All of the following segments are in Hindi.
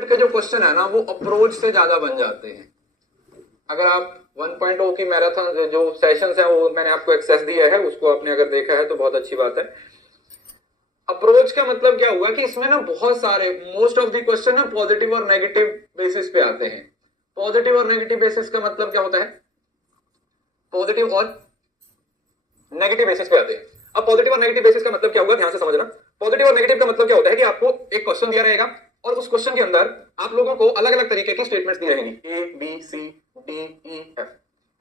के जो क्वेश्चन है ना वो अप्रोच से ज्यादा बन जाते हैं। अगर आप 1.0 की मैराथन जो सेशंस है वो मैंने आपको एक्सेस दिया है, उसको आपने अगर देखा है तो बहुत अच्छी बात है। अप्रोच का मतलब क्या हुआ कि इसमें ना बहुत सारे मोस्ट ऑफ द क्वेश्चन ना पॉजिटिव और नेगेटिव बेसिस पे आते हैं। पॉजिटिव और नेगेटिव बेसिस का मतलब क्या होता है? पॉजिटिव और नेगेटिव बेसिस पे आते हैं। अब पॉजिटिव और नेगेटिव बेसिस का मतलब क्या होगा, ध्यान से समझना। पॉजिटिव और नेगेटिव का मतलब क्या होता है कि आपको एक क्वेश्चन दिया रहेगा और उस क्वेश्चन के अंदर आप लोगों को अलग अलग तरीके की स्टेटमेंट्स दी रहेंगी, A B C D E F,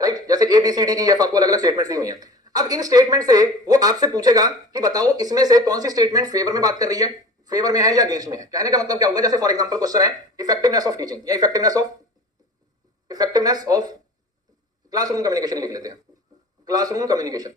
right? जैसे A B C D E F आपको अलग अलग स्टेटमेंट्स दी हुई हैं। अब इन स्टेटमेंट से वो आपसे पूछेगा कि बताओ इसमें से कौन सी स्टेटमेंट फेवर में बात कर रही है, फेवर में है या अगेंस्ट में है। कहने का मतलब क्या होगा, जैसे फॉर एग्जांपल क्वेश्चन है इफेक्टिवनेस ऑफ टीचिंग या इफेक्टिवनेस ऑफ क्लासरूम कम्युनिकेशन लिख लेते हैं। क्लासरूम कम्युनिकेशन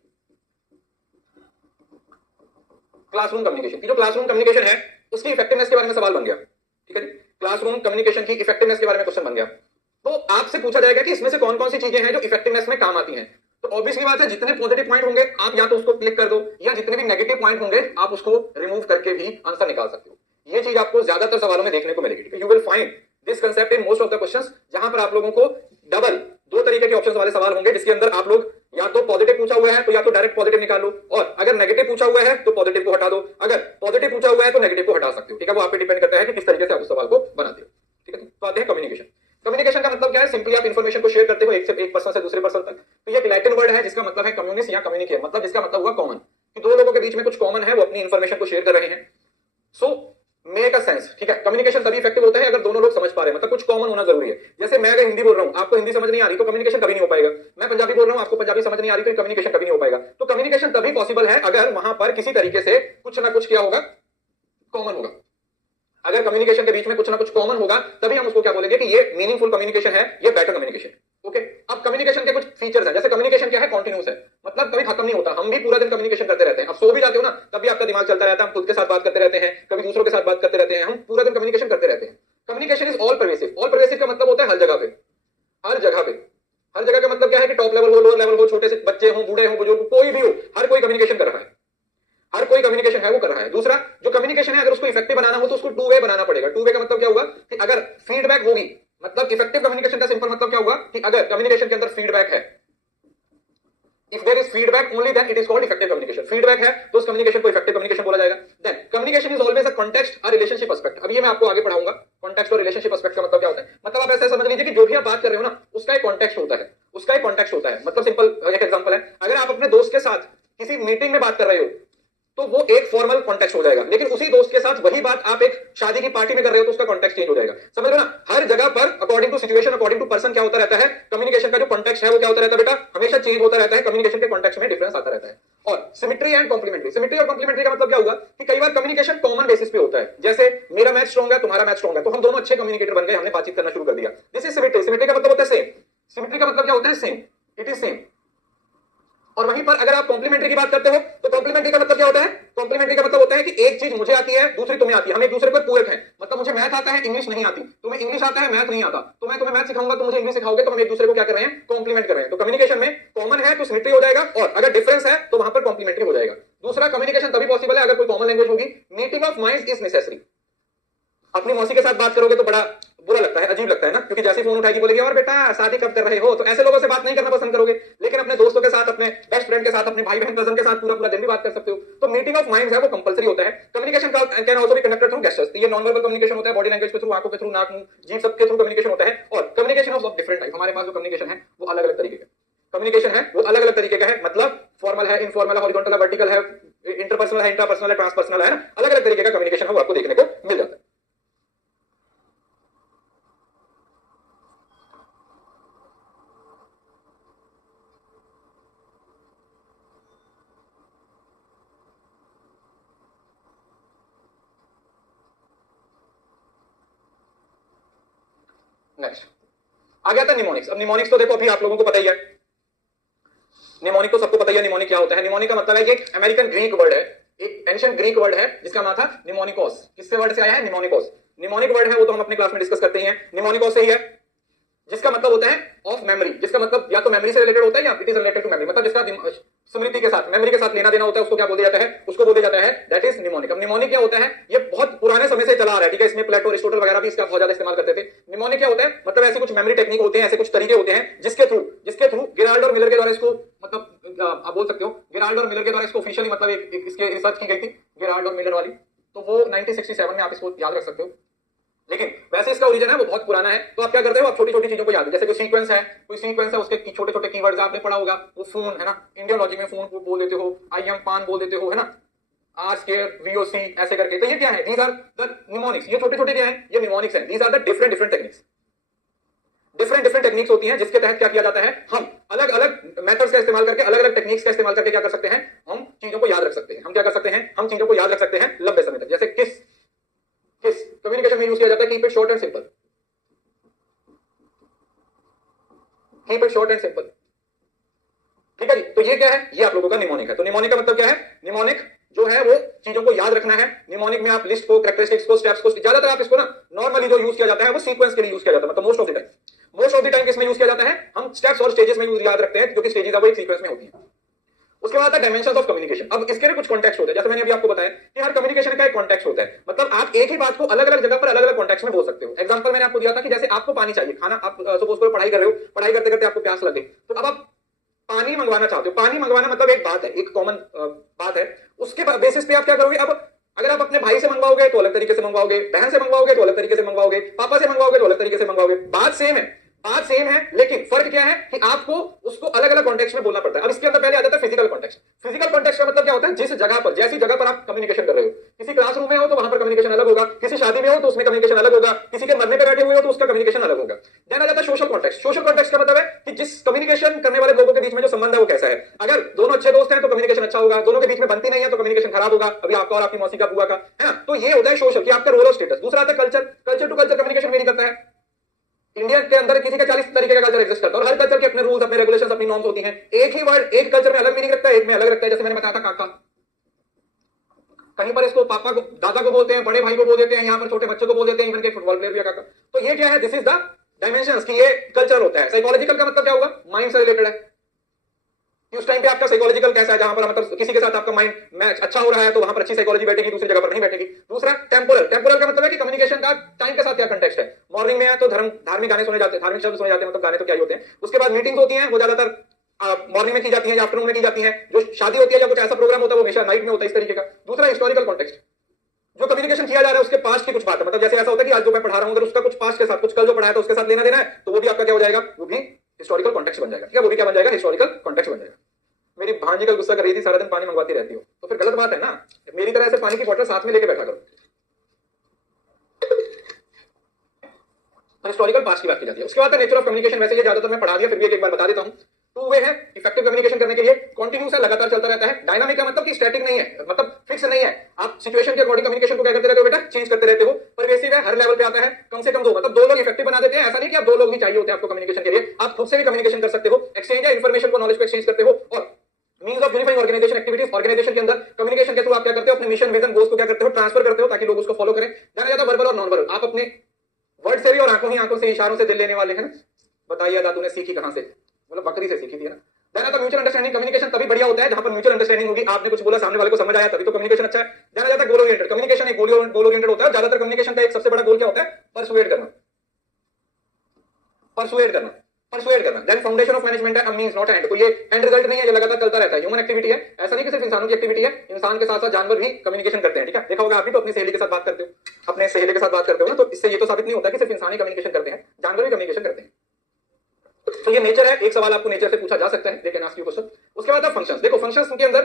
की जो क्लासरूम कम्युनिकेशन है उसकी इफेक्टिवनेस के बारे में सवाल बन गया, ठीक है जी। क्लासरूम कम्युनिकेशन की इफेक्टिवनेस के बारे में क्वेश्चन बन गया, तो आपसे पूछा जाएगा कि इसमें से कौन कौन सी चीजें हैं जो इफेक्टिवनेस में काम आती हैं। तो ऑब्वियसली बात है, जितने पॉजिटिव पॉइंट होंगे आप या तो उसको क्लिक कर दो, या जितने भी नेगेटिव पॉइंट होंगे आप उसको रिमूव करके भी आंसर निकाल सकते हो। ये चीज आपको ज्यादातर सवालों में देखने को मिलेगी। You will find this concept in most of the questions, जहां पर आप लोगों को डबल दो तरीके के ऑप्शंस वाले सवाल होंगे, जिसके अंदर आप लोग या तो पॉजिटिव पूछा हुआ है तो या तो डायरेक्ट पॉजिटिव निकाल लो, और अगर नेगेटिव पूछा हुआ है तो पॉजिटिव को हटा दो, अगर पॉजिटिव पूछा हुआ है तो नेगेटिव को हटा सकते हो, ठीक है। वो आप पे डिपेंड करता है कि किस तरीके से आप उस सवाल को बनाते हो, ठीक है। तो आते हैं कम्युनिकेशन। कम्युनिकेशन का मतलब क्या है? सिंपली आप इंफॉर्मेशन को शेयर करते हो एक पर्सन से दूसरे पर्सन तक। तो ये एक लैटिन वर्ड है जिसका मतलब है कम्युनिस या कम्युनिकेट, मतलब जिसका मतलब हुआ कॉमन, कि दो लोगों के बीच में कुछ कॉमन है, वो अपनी इंफॉर्मेशन को शेयर कर रहे हैं। सो मेक अ सेंस, ठीक है। कम्युनिकेशन तभी इफेक्टिव होता है अगर दोनों लोग समझ पा रहे हैं, मतलब कुछ कॉमन होना जरूरी है। जैसे मैं अगर हिंदी बोल रहा हूं, आपको हिंदी समझ नहीं आ रही तो कम्युनिकेशन कभी नहीं हो पाएगा। मैं पंजाबी बोल रहा हूं, आपको पंजाबी समझ नहीं आ रही तो कम्युनिकेशन कभी नहीं हो पाएगा। तो कम्युनिकेशन तभी पॉसिबल है अगर वहां पर किसी तरीके से कुछ ना कुछ क्या होगा, कॉमन होगा। अगर कम्युनिकेशन के बीच में कुछ ना कुछ कॉमन होगा तभी हम उसको क्या बोलेंगे कि ये मीनिंगफुल कम्युनिकेशन है, ये बेटर कम्युनिकेशन, ओके। अब कम्युनिकेशन के कुछ फीचर्स हैं, जैसे कम्युनिकेशन क्या है? कॉन्टिन्यूस है, मतलब कभी खत्म नहीं होता। हम भी पूरा दिन कम्युनिकेशन करते रहते हैं, अब सो भी जाते हो ना तब भी आपका दिमाग चलता रहता है, हम खुद के साथ बात करते रहते हैं, कभी दूसरों के साथ बात करते रहते हैं, हम पूरा दिन कम्युनिकेशन करते रहते हैं। Communication is all pervasive. All pervasive का मतलब होता है हर जगह पे, हर जगह पे। हर जगह का मतलब क्या है कि टॉप लेवल हो, लोअर लेवल हो, छोटे से बच्चे हो, बूढ़े हो, बुजुर्ग, कोई भी हो, हर कोई कम्युनिकेशन कर रहा है, हर कोई कम्युनिकेशन है वो कर रहा है। दूसरा, जो कम्युनिकेशन है अगर उसको इफेक्टिव बनाना हो तो उसको टू वे बनाना पड़ेगा। टू वे का मतलब क्या हुआ कि अगर फीडबैक होगी, मतलब इफेक्टिव कम्युनिकेशन का सिंपल मतलब क्या हुआ कि अगर कम्युनिकेशन के अंदर फीडबैक है, if there is feedback only then it is called effective communication. Feedback है तो उस कम्युनिकेशन को इफेक्टिव कम्युनिकेशन बोला जाएगा। Then communication is always a context, a relationship aspect. अब ये मैं आपको आगे पढ़ाऊंगा कॉन्टेक्स्ट और रिलेशनशिप एस्पेक्ट का मतलब क्या होता है। मतलब आप ऐसे समझ लीजिए कि जो भी आप बात कर रहे हो ना उसका एक कॉन्टेक्स्ट होता है, उसका एक कॉन्टेक्स्ट होता है। मतलब सिंपल एक एग्जांपल है, अगर आप अपने दोस्त के साथ किसी मीटिंग में बात कर रहे हो तो वो एक फॉर्मल कॉन्टेक्स्ट हो जाएगा, लेकिन उसी दोस्त के साथ वही बात आप एक शादी की पार्टी में कर रहे हो तो उसका कॉन्टेक्स्ट चेंज हो जाएगा। समझ रहे हो ना? हर जगह पर according to situation, according to person क्या होता रहता है, कम्युनिकेशन का जो कॉन्टेक्स्ट है वो क्या होता रहता है बेटा, हमेशा चेंज होता रहता है। कम्युनिकेशन के कॉन्टेक्स्ट में डिफरेंस आता रहता है। और सिमेट्री एंड कॉम्प्लीमेंट्री। सिमेट्री और कॉम्प्लीमेंट्री का मतलब क्या हुआ कि कई बार कम्युनिकेशन कॉमन बेसिस पे होता है, जैसे मेरा मैथ स्ट्रॉन्ग है, तुम्हारा मैथ स्ट्रॉन्ग है, तो हम दोनों अच्छे कम्युनिकेटर बन गए, हमने बातचीत करना शुरू कर दिया। This is symmetry. सिमेट्री का मतलब होता है सेम। सिमेट्री का मतलब क्या होता है? Same, it is same. और वहीं पर अगर आप कॉम्प्लीमेंट्री की बात करते हो तो कॉम्प्लीमेंट्री का मतलब क्या होता है? कॉम्प्लीमेंट्री का मतलब होता है कि एक चीज मुझे आती है, दूसरी तुम्हें आती है, हम एक दूसरे को पूरक हैं। मतलब मुझे मैथ आता है, इंग्लिश नहीं आती, तुम्हें इंग्लिश आता है, मैथ नहीं आता, तो मैं तुम्हें मैथ सिखाऊंगा, तुम मुझे इंग्लिश सिखाओगे, तो हम एक दूसरे को क्या कर रहे हैं? कॉम्प्लीमेंट कर रहे हैं। तो कम्युनिकेशन में कॉमन है तो सिमेट्री हो जाएगा, और अगर डिफरेंस है तो वहां पर कॉम्प्लीमेंट्री हो जाएगा। दूसरा, कम्युनिकेशन तभी पॉसिबल है अगर कोई कॉमन लैंग्वेज होगी। Meeting of minds is necessary. अपनी मौसी के साथ बात करोगे तो बड़ा बुरा लगता है, अजीब लगता है ना, क्योंकि जैसे फोन उठाएगी बोलेगी और बेटा शादी कब कर रहे हो, तो ऐसे लोगों से बात नहीं करना पसंद करोगे। लेकिन अपने दोस्तों के साथ, अपने बेस्ट फ्रेंड के साथ, अपने भाई बहन कजन के साथ पूरा पूरा दिन भी बात कर सकते हो। तो मीटिंग ऑफ माइंड्स है वो कंपलसरी होता है। Communication can also be conducted through gestures. ये नॉन वर्बल कम्युनिकेशन होता है, बॉडी लैंग्वेज के थ्रू, आंखों के थ्रू, नाक मुंह जीभ सबके थ्रू कम्युनिकेशन होता है। और कम्युनिकेशन ऑफ डिफरेंट टाइप, हमारे पास जो कम्युनिकेशन है वो अलग अलग तरीके का कम्युनिकेशन है, वो अलग अलग तरीके का है। मतलब फॉर्मल है, इनफॉर्मल है, हॉरिजॉन्टल है, वर्टिकल है, इंटरपर्सनल है, इंट्रापर्सनल है, ट्रांसपर्सनल है ना, अलग अलग तरीके का कम्युनिकेशन है वो आपको देखने को मिल जाता है। नेक्स्ट आ गया था निमोनिक्स। अब निमोनिक्स तो देखो अभी आप लोगों को पता ही है, निमोनिक तो सबको पता ही है। निमोनिक क्या होता है? निमोनिक का मतलब है कि एक अमेरिकन ग्रीक वर्ड है, एक एंशिएंट ग्रीक वर्ड है जिसका नाम था निमोनिकोस। किससे वर्ड से आया है? निमोनिकोस। निमोनिक वर्ड है वो तो हम अपने क्लास में डिस्कस करते हैं, निमोनिकोस से ही है, जिसका मतलब होता है ऑफ मेमोरी, जिसका मतलब या तो मेमोरी से रिलेटेड होता है या it is related to memory, मतलब जिसका स्मृति के साथ, मेमोरी के साथ लेना देना होता है, उसको क्या बोल दिया जाता है, उसको बोल दिया जाता है दैट इज निमोनिक। अब निमोनिक क्या होता है, ये बहुत पुराने समय से चला आ रहा है, ठीक है, इसमें प्लेटो अरिस्टोटल वगैरह भी इसका बहुत ज्यादा इस्तेमाल करते थे। निमोनिक क्या होता है, मतलब ऐसे कुछ मेमोरी टेक्निक होते हैं, ऐसे कुछ तरीके होते हैं जिसके थ्रू गिराल्ड और मिलर के द्वारा इसको, मतलब आप बोल सकते हो गिराल्ड और मिलर के द्वारा इसको ऑफिशियली मतलब एक इसके रिसर्च की गई थी, गिराल्ड और मिलर वाली, तो वो 1967 में आप इसको याद रख सकते हो। लेकिन वैसे इसका ओरिजिन है वो बहुत पुराना है। तो आप क्या करते हो, आप छोटी छोटी चीजों को याद, जैसे कोई सीक्वेंस है उसके छोटे छोटे कीवर्ड्स आपने पढ़ा होगा, वो फोन है ना, इंडियन लॉजिक में फोन को बोल देते हो, आई एम पान बोल देते हो, है ना, आर स्केयर वीओसी ऐसे करके। तो ये क्या है, दीज आर द निमोनिक्स, ये छोटे छोटे क्या है, ये निमोनिक्स हैं। These are the different different techniques, different techniques होती हैं जिसके तहत क्या किया जाता है, हम अलग अलग मेथड्स का इस्तेमाल करके, अलग अलग टेक्निक्स का इस्तेमाल करके क्या कर सकते हैं, हम चीजों को याद रख सकते हैं। हम क्या कर सकते हैं, हम चीजों को याद रख सकते हैं लंबे समय तक। जैसे किस कम्युनिकेशन में यूज किया जाता है, keep it short and simple, keep it short and simple, ठीक है जी। तो ये क्या है, ये आप लोगों का निमोनिक है। तो निमोनिक का मतलब क्या है, निमोनिक जो है वो चीजों को याद रखना है। निमोनिक में आप लिस्ट को, कैरेक्टरिस्टिक्स को, स्टेप्स को, ज्यादातर आप इसको ना नॉर्मली जो यूज किया जाता है वो सीक्वेंस के लिए यूज किया जाता है, मतलब मोस्ट ऑफ द टाइम किसमें यूज किया जाता है, हम स्टेप्स और स्टेजेस में याद रखते हैं, क्योंकि स्टेजेस है वो एक सीक्वेंस में होती है। उसके बाद आता है डायमेंशंस ऑफ कम्युनिकेशन। अब इसके लिए कुछ कॉन्टेक्स्ट होते हैं, जैसे मैंने अभी आपको बताया कि हर कम्युनिकेशन का एक कॉन्टेक्स्ट होता है, मतलब आप एक ही बात को अलग अलग जगह पर अलग अलग कॉन्टेक्स्ट में बोल सकते हो। एग्जांपल मैंने आपको दिया था कि जैसे आपको पानी चाहिए, खाना आप सपोज करो पढ़ाई कर रहे हो, पढ़ाई करते करते आपको प्यास लगे, तो अब आप पानी मंगवाना चाहते हो। पानी मंगवाना मतलब एक बात है, एक कॉमन बात है, उसके बेसिस पे आप क्या करोगे। अब अगर आप अपने भाई से मंगवाओगे तो अलग तरीके से मंगवाओगे, बहन से मंगवाओगे तो अलग तरीके से मंगवाओगे, पापा से मंगवाओगे तो अलग तरीके से मंगवाओगे। बात सेम है, लेकिन फर्क क्या है कि आपको उसको अलग अलग कॉन्टेक्स्ट में बोलना पड़ता है। अब इसके अंदर पहले आ जाता है फिजिकल कॉन्टेक्स्ट। फिजिकल कॉन्टेक्स्ट का मतलब क्या होता है, जिस जगह पर, जैसी जगह पर आप कम्युनिकेशन कर रहे हो, किसी क्लासरूम में हो तो वहां पर कम्युनिकेशन अलग होगा, किसी शादी में हो तो उसमें कम्युनिकेशन अलग होगा, किसी के मरने पर बैठे हुए हो तो उसका कम्युनिकेशन अलग होगा। देन आ जाता है सोशल कॉन्टेक्स्ट। सोशल कॉन्टेक्स्ट का मतलब है कि जिस कम्युनिकेशन करने वाले लोगों के बीच में जो संबंध है वो कैसा है। अगर दोनों अच्छे दोस्त हैं तो कम्युनिकेशन अच्छा होगा, दोनों के बीच में बनती नहीं है तो कम्युनिकेशन खराब होगा, अभी आपका और आपकी मौसी का, बुआ का, है ना। तो ये होता है सोशल, कि आपका रोल और स्टेटस। दूसरा आता है culture. Culture to culture communication vary करता है। इंडिया के अंदर किसी का 40 तरीके का कल्चर एग्जिस्ट करता है और हर कल्चर के अपने रूल्स, अपने रेगुलेशंस, अपनी नॉर्म्स होती हैं। एक ही वर्ड एक कल्चर में अलग मीनिंग रखता है, एक में अलग रखता है। जैसे मैंने बताया था काका, कहीं पर इसको पापा को, दादा को बोलते हैं, बड़े भाई को बोल देते हैं, यहाँ पर छोटे बच्चों को बोल देते हैं, इवन के फुटबॉल प्लेयर भी है काका। तो ये क्या है, दिस इज द डायमेंशंस की ये कल्चर होता है। साइकोलॉजिकल का मतलब क्या होगा, माइंड से रिलेटेड है कि उस टाइम पे आपका साइकोलॉजिकल कैसा है, जहां पर मतलब किसी के साथ आपका माइंड मैच अच्छा हो रहा है तो वहां पर अच्छी साइकोलॉजी बैठेगी, दूसरी जगह पर नहीं बैठेगी। दूसरा टेम्पोरल। टेम्पोरल का मतलब है कि कम्युनिकेशन का टाइम के साथ क्या कंटेक्स्ट है। मॉर्निंग में है तो धार्मिक गाने सुने जाते हैं, धार्मिक शब्द सुने जाते हैं, मतलब गाने तो क्या ही होते हैं। उसके बाद मीटिंग्स होती हैं, वो ज्यादातर मॉर्निंग में की जाती है या आफ्टरनून में की जाती है। जो शादी होती है या कुछ ऐसा प्रोग्राम होता है वो हमेशा नाइट में होता है, इस तरीके का। दूसरा हिस्टोरिकल कॉन्टेक्स्ट, जो कम्युनिकेशन किया जा रहा है उसके पास्ट की कुछ बात है, मतलब जैसे ऐसा होता है कि आज जो मैं पढ़ा रहा हूं अगर उसका कुछ पास्ट के साथ, कुछ कल जो पढ़ाया था उसके साथ लेना देना है, तो वो भी आपका क्या हो जाएगा, वो भी हिस्टोरिकल कॉन्टेक्स्ट बन जाएगा। ठीक है, वो भी क्या बन जाएगा, हिस्टोरिकल कॉन्टेक्स्ट बन जाएगा। मेरी भांजी कल गुस्सा कर रही थी, सारा दिन पानी मंगवाती रहती हो, तो फिर गलत बात है ना। मेरी तरह से पानी की बोतल साथ में लेके बैठा करो। हिस्टोरिकल पास्ट की बात की जाती है। उसके बाद नेचर ऑफ कम्युनिकेशन, वैसे ये ज्यादातर मैं पढ़ा दिया, फिर भी एक बार बता देता हूं। टू वे है इफेक्टिव कम्युनिकेशन करने के लिए, कॉन्टिन्यूस है, लगातार चलता रहता है। डायनामिक का मतलब कि स्टैटिक नहीं है, मतलब फिक्स नहीं है। आप सिचुएशन के अकॉर्डिंग कम्युनिकेशन को क्या करते रहते हो बेटा, चेंज करते रहते हो। परवेसिव है, हर लेवल पे आता है, कम से कम दो, मतलब दो लोग इफेक्टिव बना देते हैं। ऐसा नहीं कि आप दो लोग ही चाहिए होते हैं आपको कम्युनिकेशन के लिए, आप खुद से भी कम्युनिकेशन कर सकते हो। एक्सचेंज है, इंफॉर्मेशन को, नॉलेज को एक्सचेंज करते हो। और means of unifying organization activities, organization के अंदर कम्युनिकेशन के थ्रू आप क्या करते हो, अपने मिशन, विजन, गोल्स को क्या करते हो, ट्रांसफर करते हो ताकि लोग उसको फॉलो करें। जाना जाता है वर्बल और नॉन वर्बल, आप अपने वर्ड से भी और आंखों से, इशारों से दिल लेने वाले हैं ना। बताइए अदा तूने सीखी कहां से, मतलब बकरी से सीखी थी ना। जाना तो म्यूचुअल अंडरस्टैंडिंग, कम्युनिकेशन तभी बढ़िया होता है जहां पर म्यूचुअल अंडरस्टैंडिंग होगी। आपने कुछ बोला, सामने वाले को समझ आया, तभी तो कम्युनिकेशन अच्छा है। जाना जाता है गोल ओरिएंटेड कम्युनिकेशन, एक गोल ओरिएंटेड होता है। ज्यादातर कम्युनिकेशन का एक सबसे बड़ा गोल क्या होता है, परसुएड करना, परसुएड करना, परसुएड करना। देन फाउंडेशन ऑफ मैनेजमेंट है, मींस नॉट एंड। कोई ये एंड रिजल्ट नहीं है, ये लगातार चलता रहता है। ह्यूमन एक्टिविटी है, ऐसा नहीं कि सिर्फ इंसानों की एक्टिविटी है, इंसान के साथ साथ जानवर भी कम्युनिकेशन करते हैं। ठीक है, देखा होगा आप भी तो अपनी सहेली के साथ बात करते हो, अपने सहेली के साथ बात करते हो ना, तो इससे ये तो साबित नहीं होता कि सिर्फ इंसान ही कम्युनिकेशन करते हैं, जानवर भी कम्युनिकेशन करते हैं। तो ये नेचर है। एक सवाल आपको नेचर से पूछा जा सकता है, लेकिन आस्क यू क्वेश्चन। उसके बाद फंक्शंस, देखो फंक्शंस के अंदर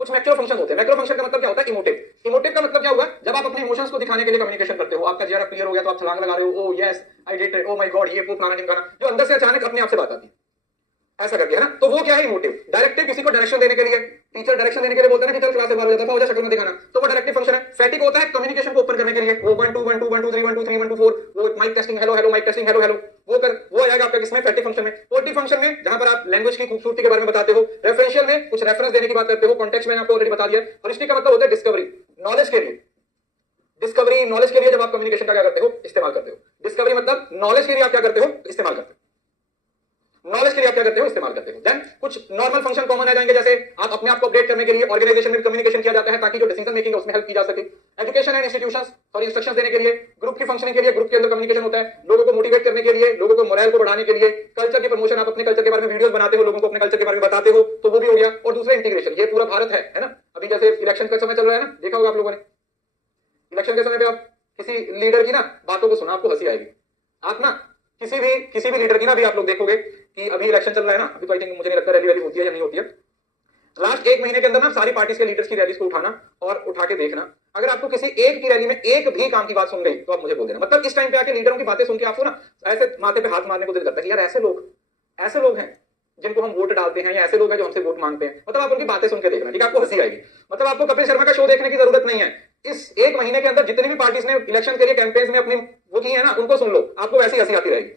कुछ मैक्रो फंक्शन होते हैं। मैक्रो फंक्शन का मतलब क्या होता है, इमोटिव। इमोटिव का मतलब क्या हुआ, जब आप अपने इमोशंस को दिखाने के लिए कम्युनिकेशन करते हो, आपका चेहरा क्लियर हो गया तो आप छलांग लगा रहे हो, ओ yes I did it, oh my God, ये वो फलाना ढिमकाना, जो अंदर से अचानक अपने आप से बात आती है, ऐसा करके, है ना। तो वो क्या है, इमोटिव। डायरेक्टिव, किसी को डायरेक्शन देने के लिए, टीचर डायरेक्शन देने के लिए बोलता है ना कि चल क्लास से बाहर हो जाता है, शक्ल में दिखाना, तो वो डायरेक्टिव फंक्शन है। फैटिक होता है कम्युनिकेशन को ओपन करने के लिए, वो 1 2 1 2 1 2 3 1 2 3 1 2 4, वो mic testing, hello hello, mic testing, hello hello, वो आएगा आपका किसमें, फैटिक फंक्शन में। पोएटिक फंक्शन में, जहां पर आप लैंग्वेज की खूबसूरती के बारे में बताते हो। रेफरेंशियल में कुछ रेफरेंस देने की बात करते हो। कॉन्टेक्स्ट में आपको ऑलरेडी बता दिया। हॉरिस्टिक का मतलब होता है डिस्कवरी, नॉलेज के लिए। डिस्कवरी, नॉलेज के लिए जब आप कम्युनिकेशन का क्या करते हो, इस्तेमाल करते हो। डिस्कवरी मतलब नॉलेज के लिए आप क्या करते हो, इस्तेमाल करते हो। नॉलेज के लिए आप क्या करते हो, इस्तेमाल करते हो। देन कुछ नॉर्मल फंक्शन कॉमन आ जाएंगे, जैसे आप अपने आप को अपडेट करने के लिए ऑर्गेनाइजेशन में कम्युनिकेशन किया जाता है ताकि जो डिसीजन मेकिंग है उसमें हेल्प की जा सके। एजुकेशन एंड इंस्टीट्यूशंस और इंस्ट्रक्शंस देने के लिए, ग्रुप की फंक्शनिंग के लिए, ग्रुप के अंदर कम्युनिकेशन होता है, लोगों को मोटिवेट करने के लिए, लोगों को मोरल को बढ़ाने के लिए, कल्चर की प्रमोशन, आप अपने कल्चर के बारे में वीडियोस बनाते हो, लोगों को अपने कल्चर के बारे में बताते हो, तो वो भी हो गया। और दूसरा इंटीग्रेशन, ये पूरा भारत है ना, अभी जैसे इलेक्शन का समय चल रहा है ना, देखा होगा आप लोगों ने, इलेक्शन के समय पे आप किसी लीडर की ना बातों को सुना, आपको हंसी आएगी। आप ना किसी भी लीडर की ना भी आप लोग देखोगे कि अभी इलेक्शन चल रहा है ना, अभी तो आई थिंक मुझे नहीं लगता रैली वैली होती है या नहीं होती है। लास्ट एक महीने के अंदर ना सारी पार्टीज के लीडर्स की रैलीज को उठाना और उठा के देखना, अगर आपको किसी एक की रैली में एक भी काम की बात सुन गई तो आप मुझे बोल देना। मतलब इस टाइम पे आके लीडरों की बातें सुन के आपको ना ऐसे माथे पे हाथ मारने को दिल करता है कि यार ऐसे लोग हैं जिनको हम वोट डालते हैं, या ऐसे लोग हैं जो हमसे वोट मांगते हैं। मतलब आप उनकी बातें सुन के देखना, ठीक है, आपको हंसी आएगी। मतलब आपको कपिल शर्मा का शो देखने की जरूरत नहीं है। इस एक महीने के अंदर जितनी भी पार्टीज ने इलेक्शन के लिए कैंपेन्स में अपनी वो की है ना, उनको सुन लो, आपको वैसी हंसी आती रहेगी,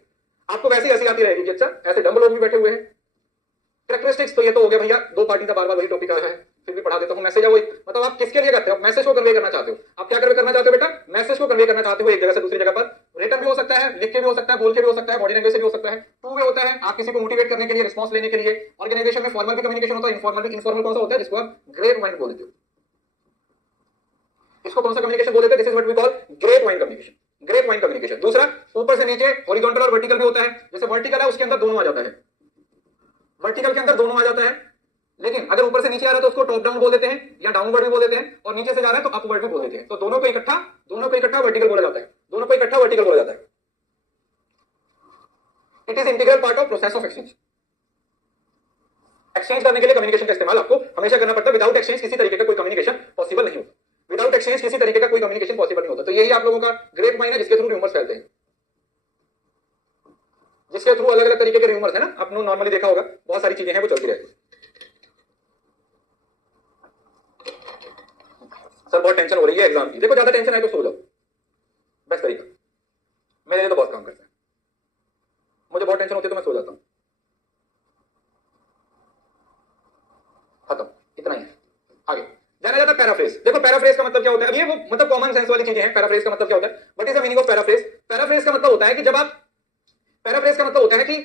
आपको वैसी हंसी आती रहेगी कि अच्छा ऐसे डम्ब लोग भी बैठे हुए हैं। कैरेक्टरिस्टिक्स तो ये तो हो गया भैया, दो पार्टी का बार बार वही टॉपिक आया है, फिर भी पढ़ा देता हूं। मैसेज है वही, मतलब आप किसके लिए करते हो, मैसेज को कन्वे करना चाहते हो। आप क्या करना चाहते हो बेटा, मैसेज को कन्वे करना चाहते हो एक जगह से दूसरी जगह पर। रिटर्न भी हो सकता है, लिख के भी हो सकता है, बोल के भी हो सकता है, बॉडी लैंग्वेज से भी हो सकता है। टू वे होता है, आप किसी को मोटिवेट करने के लिए, रिस्पॉन्स लेने के लिए। ऑर्गेनाइजेशन में फॉर्मल भी कम्युनिकेशन होता है, इनफॉर्मल भी। इनफॉर्मल कौन सा होता है, जिसको आप ग्रेप वाइन बोल देते हो। इसको कौन सा कम्युनिकेशन बोल देते हैं, this is what we call grapevine communication. Grapevine communication. दूसरा ऊपर से नीचे हॉरिजॉन्टल और वर्टिकल भी होता है। जैसे वर्टिकल है उसके अंदर दोनों आ जाता है, वर्टिकल के अंदर दोनों आ जाता है, लेकिन अगर ऊपर से नीचे आ रहा है तो उसको टॉप डाउन बोल देते हैं या डाउनवर्ड भी बोल देते हैं, और नीचे से जा रहा है तो अपवर्ड भी बोल देते हैं। तो दोनों को इकट्ठा वर्टिकल बोला जाता है, दोनों को इकट्ठा वर्टिकल बोला जाता है। It is integral part of process of exchange. Exchange करने के लिए कम्युनिकेशन का इस्तेमाल आपको हमेशा करना पड़ता है। विदाउट एक्सचेंज किसी तरीके का कोई कम्युनिकेशन पॉसिबल नहीं होता। विदाउट एक्सचेंज किसी तरीके का कोई कम्युनिकेशन पॉसिबल नहीं होता। तो यही आप लोगों का ग्रेप वाइन है, जिसके थ्रू रूमर्स फैलते हैं, जिसके थ्रू अलग अलग तरीके के रूमर्स है ना, आपने नॉर्मली देखा होगा, बहुत सारी चीजें हैं वो चलती रहती है। सर बहुत टेंशन हो रही है एग्जाम की। देखो ज्यादा टेंशन आए तो सो जाओ, बेस्ट तरीका। मेरे लिए तो बहुत काम करता है, मुझे बहुत टेंशन होती है तो मैं सो जाता हूं। खत्म, इतना ही है। आगे जाना जाता है पैराफ्रेज। देखो पैराफ्रेज का मतलब क्या होता है, अब ये वो मतलब कॉमन सेंस वाली चीजें हैं। पैराफ्रेज का मतलब क्या होता है, what is the meaning of paraphrase. Paraphrase का मतलब होता है कि जब आप, पैराफ्रेज का मतलब होता है कि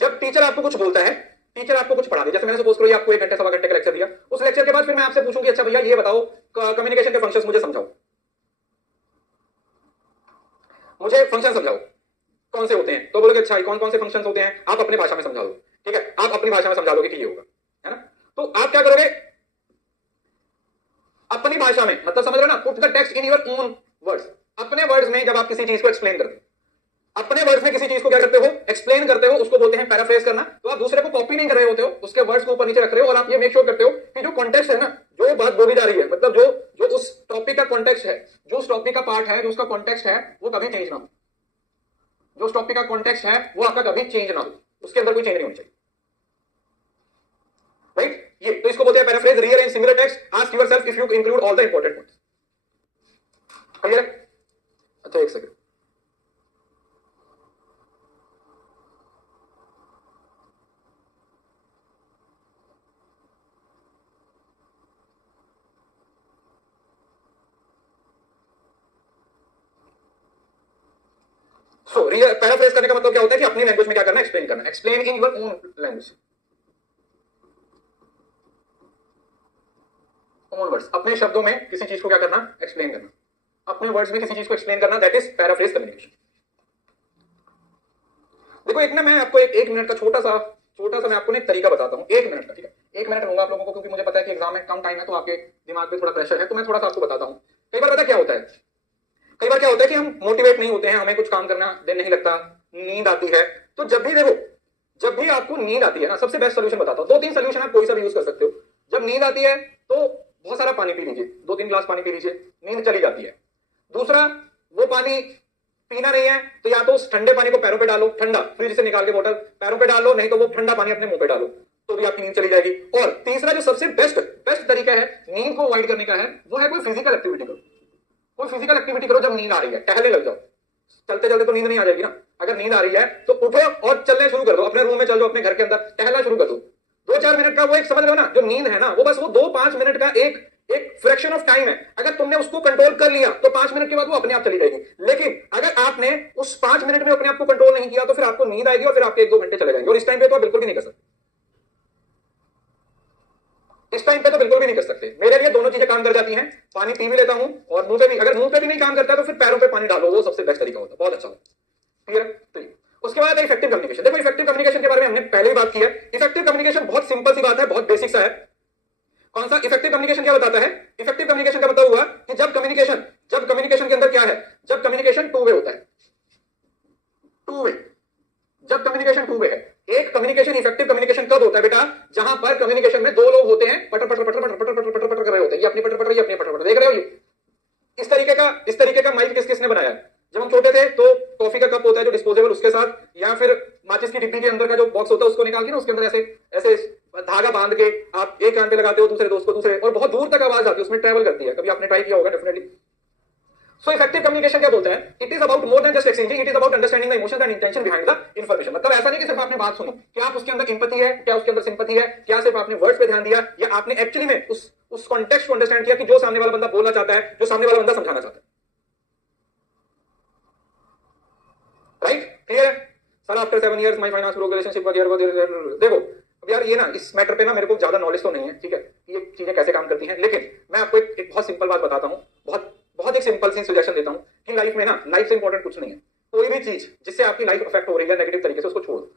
जब टीचर आपको कुछ बोलता है, टीचर आपको कुछ पढ़ा दे, जैसे मैंने सपोज करो आपको 1 घंटे सवा घंटे का लेक्चर दिया, उस लेक्चर के बाद फिर मैं आपसे पूछूंगी अच्छा भैया ये बताओ कम्युनिकेशन के फंक्शंस मुझे समझाओ, मुझे फंक्शन समझाओ कौन से होते हैं। तो बोलोगे अच्छा कौन कौन से फंक्शंस होते हैं, आप अपनी भाषा में समझा दो, ठीक है, आप अपनी भाषा में समझा दोगे कि ये होगा, है ना। तो आप क्या करोगे, अपनी भाषा में, मतलब समझ रहे हो ना, put the text in your own words. अपने वर्ड्स में जब आप किसी चीज को एक्सप्लेन करते हो, अपने वर्ड्स में किसी चीज को क्या करते हो, एक्सप्लेन करते हो, उसको बोलते हैं पैराफ्रेज करना। तो आप दूसरे को कॉपी नहीं कर रहे होते हो, उसके वर्ड्स को ऊपर नीचे रख रहे हो, और आप ये मेक श्योर करते हो कि जो कॉन्टेक्स्ट है ना, जो बात बोली जा रही है, मतलब जो उस टॉपिक का कॉन्टेक्स्ट है, जो उस टॉपिक का पार्ट है, जो उसका कॉन्टेक्स्ट है, वो कभी चेंज ना हो। जो उस टॉपिक का कॉन्टेक्स्ट है वो आपका कभी चेंज ना हो, उसके अंदर कोई चेंज नहीं होनी चाहिए, राइट। ये तो इसको बोलते हैं paraphrase. Rearrange similar text, ask yourself if you include all the important points. Clear है? अच्छा एक सेकंड, सो पैराफ्रेज करने का मतलब क्या होता है कि अपनी लैंग्वेज में क्या करना, एक्सप्लेन करना। Explain in your own language, own words, अपने शब्दों में किसी चीज को क्या करना, एक्सप्लेन करना, अपने वर्ड्स में किसी चीज को एक्सप्लेन करना, दैट इज पैराफ्रेज कम्युनिकेशन। देखो एक ना मैं आपको एक मिनट का छोटा सा मैं आपको एक तरीका बताता हूं, 1 मिनट का, ठीक है, 1 मिनट लूंगा आप लोगों को, क्योंकि मुझे पता है कि एग्जाम में कम टाइम है तो आपके दिमाग पे थोड़ा प्रेशर है, तो मैं थोड़ा सा आपको बताता हूं। कई बार पता क्या होता है, कई बार क्या होता है कि हम मोटिवेट नहीं होते हैं, हमें कुछ काम करना दिन नहीं लगता, नींद आती है। तो जब भी देखो, जब भी आपको नींद आती है ना, सबसे बेस्ट सोल्यूशन बताता हूं, 2-3 सोल्यूशन आप कोई सा भी यूज कर सकते हो। जब नींद आती है तो बहुत सारा पानी पी लीजिए, 2-3 ग्लास पानी पी लीजिए, नींद चली जाती है। दूसरा, वो पानी पीना नहीं है तो या तो उस ठंडे पानी को पैरों पे डालो, ठंडा फ्रिज से निकाल के बोतल पैरों पे डालो, नहीं तो वो ठंडा पानी अपने मुंह पे डालो, तो भी आपकी नींद चली जाएगी। और तीसरा जो सबसे बेस्ट तरीका है नींद को अवॉइड करने का है, वो है कोई फिजिकल एक्टिविटी करो। कोई फिजिकल एक्टिविटी करो जब नींद आ रही है, टहलने लग जाओ। चलते चलते तो नींद नहीं आ जाएगी ना, अगर नींद आ रही है तो उठो और चलने शुरू कर दो, अपने रूम में चल जाओ, अपने घर के अंदर टहलना शुरू कर दो। 2-4 मिनट का वो एक, समझ रहे हो ना, जो नींद है ना, वो बस वो 2-5 मिनट का एक फ्रैक्शन ऑफ टाइम है, अगर तुमने उसको कंट्रोल कर लिया तो 5 मिनट के बाद वो अपने आप चली जाएगी। लेकिन अगर आपने उस 5 मिनट में अपने आप को कंट्रोल नहीं किया तो फिर आपको नींद आएगी और फिर आपके 1-2 घंटे चले जाएंगे, और इस टाइम पे तो आप बिल्कुल भी नहीं कर सकते। इस टाइम पे तो बिल्कुल भी नहीं कर सकते। मेरे लिए दोनों चीजें काम कर जाती हैं, पानी पी भी लेता हूं और मुंह पे भी, अगर मुंह पे भी नहीं काम करता तो फिर पैरों पे पानी डालो, वो सबसे बेस्ट तरीका होता है, बहुत अच्छा होता है। क्लियर? तो उसके बाद इफेक्टिव कम्युनिकेशन। देखो इफेक्टिव कम्युनिकेशन के बारे में हमने पहले ही बात की है। इफेक्टिव कम्युनिकेशन बहुत सिंपल सी बात है, बहुत बेसिक सा है। कौन सा इफेक्टिव कम्युनिकेशन क्या बताता है? इफेक्टिव कम्युनिकेशन का मतलब हुआ कि जब कम्युनिकेशन के अंदर क्या है, जब कम्युनिकेशन टू वे होता है, टू वे, जब कम्युनिकेशन टू वे है। एक कम्युनिकेशन इफेक्टिव कम्युनिकेशन कब होता है बेटा? जहां पर कम्युनिकेशन में दो लोग होते हैं, पटर पटर पटर पटर पटर पटर पटर पटर कर रहे होते हैं, ये अपनी पटर पटर, ये अपनी पटर पटर, देख रहे हो? ये इस तरीके का माइक किसने बनाया है? जब हम छोटे थे तो कॉफी का कप होता है जो डिस्पोजेबल, उसके साथ या फिर माचिस की डिब्बी के अंदर का जो बॉक्स होता है उसको निकाल के ना उसके अंदर ऐसे ऐसे धागा बांध के आप एक कान पे लगाते हो, दूसरे दोस्त को दूसरे, और बहुत दूर तक आवाज आती है, उसमें ट्रैवल करती है। कभी आपने ट्राई किया होगा डेफिनेटली। सो इफेक्टिव कम्युनिकेशन क्या बोलता है? It is about more than just exchanging, it is about understanding the emotions and intention behind the information. मतलब ऐसा नहीं कि सिर्फ आपने बात सुनी, क्या आप उसके अंदर इंपैथी है, क्या उसके अंदर सिंपैथी है, क्या सिर्फ आपने वर्ड्स पे ध्यान दिया, या आपने एक्चुअली में उस कॉन्टेक्स्ट को अंडरस्टैंड किया कि जो सामने वाला बंदा बोलना चाहता है, जो सामने वाला बंदा समझाना चाहता है। राइट? क्लियर है? Sir after 7 years my finance broker relationship देखो अब यार ये ना इस मैटर पे ना मेरे को ज्यादा नॉलेज तो नहीं है, ठीक है, ये चीजें कैसे काम करती हैं, लेकिन मैं आपको एक बहुत सिंपल बात बताता हूं, बहुत बहुत एक सिंपल सी सजेशन देता हूं कि लाइफ में ना, लाइफ से इंपॉर्टेंट कुछ नहीं है। कोई भी चीज जिससे आपकी लाइफ अफेक्ट हो रही है नेगेटिव तरीके से, उसको छोड़ दो।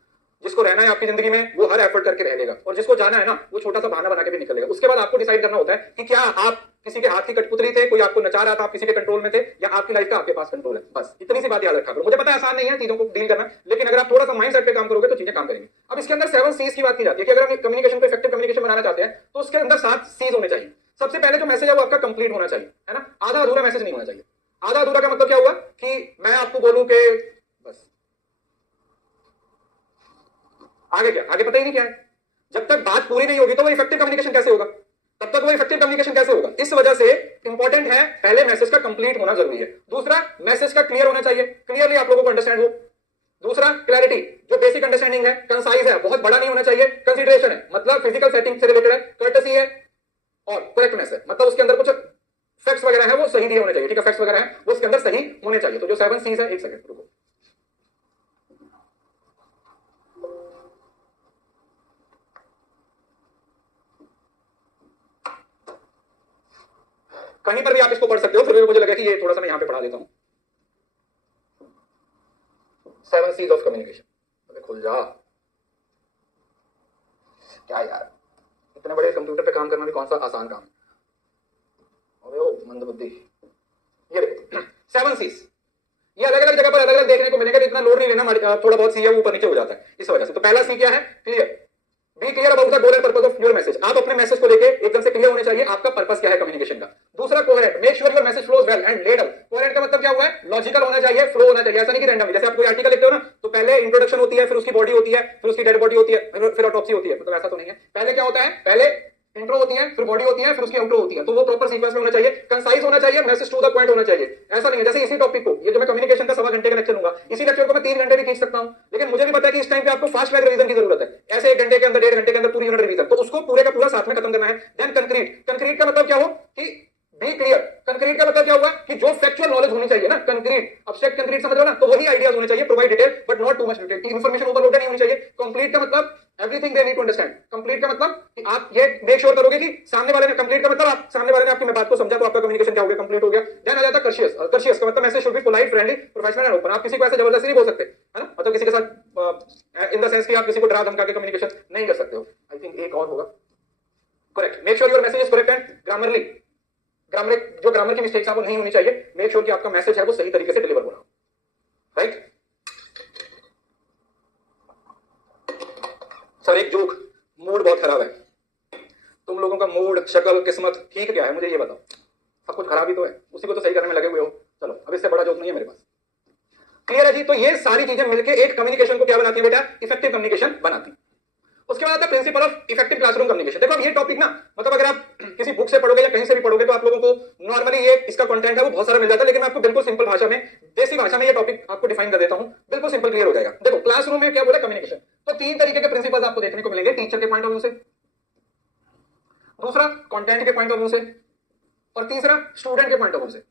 जिसको रहना है आपकी जिंदगी में वो हर एफर्ट करके रह लेगा, और जिसको जाना है ना वो छोटा सा बहाना बना के भी निकलेगा। उसके बाद आपको डिसाइड करना होता है कि क्या आप किसी के हाथ की कठपुतली थे, कोई आपको नचा रहा था, आप किसी के कंट्रोल में थे, या आपकी लाइफ का आपके पास कंट्रोल है। बस इतनी सी बात याद रखा करो। मुझे पता है आसान नहीं है चीजों को डील करना, लेकिन अगर आप थोड़ा सा माइंड सेट पे काम करोगे तो चीजें काम करेंगी। अब इसके अंदर 7 C's की बात की जाती है कि अगर हम कम्युनिकेशन को इफेक्टिव कम्युनिकेशन बनाना चाहते हैं तो उसके अंदर 7 C's होने चाहिए। सबसे पहले जो मैसेज है वो आपका कंप्लीट होना चाहिए, है ना? आधा अधूरा मैसेज नहीं होना चाहिए। आधा अधूरा का मतलब क्या हुआ कि मैं आपको बोलूं कि बस आगे क्या, आगे पता ही नहीं क्या है। जब तक बात पूरी नहीं होगी तो वो इफेक्टिव कम्युनिकेशन कैसे होगा? तब तक वो इफेक्टिव कम्युनिकेशन कैसे होगा? इस वजह से इंपॉर्टेंट है, पहले मैसेज का कंप्लीट होना जरूरी है। दूसरा, मैसेज का क्लियर होना चाहिए, क्लियरली आप लोगों को अंडरस्टैंड हो। दूसरा, क्लैरिटी, जो बेसिक अंडरस्टैंडिंग है, कंसाइज है, बहुत बड़ा नहीं होना चाहिए। कंसीडरेशन है, मतलब फिजिकल सेटिंग से रिलेटेड है। कर्टसी है और करेक्टनेस है, मतलब उसके अंदर कुछ फैक्ट्स वगैरह है वो सही दिए होने चाहिए, ठीक है, फैक्ट्स वगैरह है वो उसके अंदर सही होने चाहिए। तो जो 7 C's है, एक सेकंड रुको, कहीं पर भी आप इसको पढ़ सकते हो, फिर भी मुझे लगा कि ये थोड़ा सा मैं यहां पे पढ़ा देता हूं। 7 C's ऑफ कम्युनिकेशन। अबे खुल जा, क्या यार, इतने बड़े कंप्यूटर पे काम करना भी कौन सा आसान काम है। अबे ओ मंदबुद्धि, ये देखो 7 C's, ये अलग अलग जगह पर अलग अलग देखने को मिलेगा, इतना लोड नहीं लेना, थोड़ा बहुत सी है वो ऊपर नीचे हो जाता है इस वजह से। तो पहला सी क्या है? Clear. Be clear about the goal and purpose of your message. आप अपने मैसेज को लेके एकदम से क्लियर होने चाहिए, आपका पर्पस क्या है कम्युनिकेशन का। दूसरा, coherent, make sure your message flows well and laid out. Coherent का मतलब क्या हुआ है? लॉजिकल होना चाहिए, फ्लो होना चाहिए, ऐसा नहीं कि रैंडम। जैसे आप कोई आर्टिकल लिखते हो ना तो पहले इंट्रोडक्शन होती है, फिर उसकी बॉडी होती है, फिर उसकी डेड बॉडी होती है, फिर ऑटोप्सी होती है, मतलब ऐसा तो नहीं है। पहले क्या होता है? पहले इंट्रो होती है, फिर बॉडी होती है, फिर उसकी आउटरो होती है। तो वो प्रॉपर सीक्वेंस में होना चाहिए, कंसाइज होना चाहिए, मैसेज टू द पॉइंट होना चाहिए। ऐसा नहीं है जैसे इसी टॉपिक को, ये जो मैं कम्युनिकेशन का 1.25 घंटे का लेक्चर लूंगा, इसी लेक्चर को मैं 3 घंटे भी खींच सकता हूं, लेकिन मुझे भी पता है कि इस टाइम पे आपको फास्ट ट्रैक रिवीजन की जरूरत है। ऐसे 1 घंटे के अंदर, 1.5 घंटे के अंदर पूरी यूनिट रिवीजन, तो उसको पूरे का पूरा साथ में खत्म करना है। देन कंक्रीट, कंक्रीट का मतलब क्या हो कि बी क्लियर। कंक्रीट का मतलब क्या हुआ कि जो फैक्चुअल नॉलेज होनी चाहिए ना, कंक्रीट, अब्स्ट्रैक्ट कंक्रीट समझ रहे हो ना, तो वही आइडियाज होने चाहिए, provide detail but not too much detail, कि इंफॉर्मेशन ओवरलोड नहीं होनी चाहिए। कंप्लीट का मतलब everything they need to understand. Complete का मतलब कि आप ये मेक श्योर करोगे कि सामने वाले ने, कंप्लीट का मतलब आप सामने वाले ने आपकी बात को समझा, तो आपका कम्युनिकेशन क्या हो गया? कंप्लीट हो गया। देन आ जाता है कर्शियस। कर्शियस का मतलब message should be polite, friendly, professional and open. आप किसी को ऐसे जबरदस्ती नहीं बोल सकते, है ना, मतलब किसी के साथ इन द सेंस कि आप किसी को डरा धमका के कम्युनिकेशन नहीं कर सकते हो। आई थिंक एक और होगा, correct, make sure your message is correct and Grammarly, जो ग्रामर की मिस्टेक्स है वो नहीं होनी चाहिए। मेक श्योर कि आपका मैसेज है वो सही तरीके से डिलीवर हो रहा हो, राइट। सर एक जोक, मूड बहुत खराब है, तुम लोगों का मूड, शक्ल, किस्मत ठीक क्या है मुझे ये बताओ। सब कुछ खराब ही तो है, उसी को तो सही करने में लगे हुए हो। चलो अब इससे बड़ा जोक नहीं है मेरे पास। क्लियर है जी? तो ये सारी चीजें मिलकर एक कम्युनिकेशन को क्या बनाती है बेटा? इफेक्टिव कम्युनिकेशन बनाती है। उसके बाद आता है principle of effective classroom communication. देखो अब ये टॉपिक ना, मतलब अगर आप किसी बुक से पढ़ोगे या कहीं से भी पढ़ोगे तो आप लोगों को नॉर्मली ये इसका कंटेंट है वो बहुत सारा मिल जाता है, लेकिन मैं आपको बिल्कुल सिंपल भाषा में, देसी भाषा में ये टॉपिक आपको डिफाइन कर देता हूं, बिल्कुल सिंपल क्लियर हो जाएगा। देखो क्लासरूम में क्या बोला कम्युनिकेशन, तो 3 तरीके के प्रिंसिपल्स आपको देखने को मिलेंगे, टीचर के पॉइंट ऑफ व्यू से, दूसरा कंटेंट के पॉइंट ऑफ व्यू से, और तीसरा स्टूडेंट के पॉइंट ऑफ व्यू से,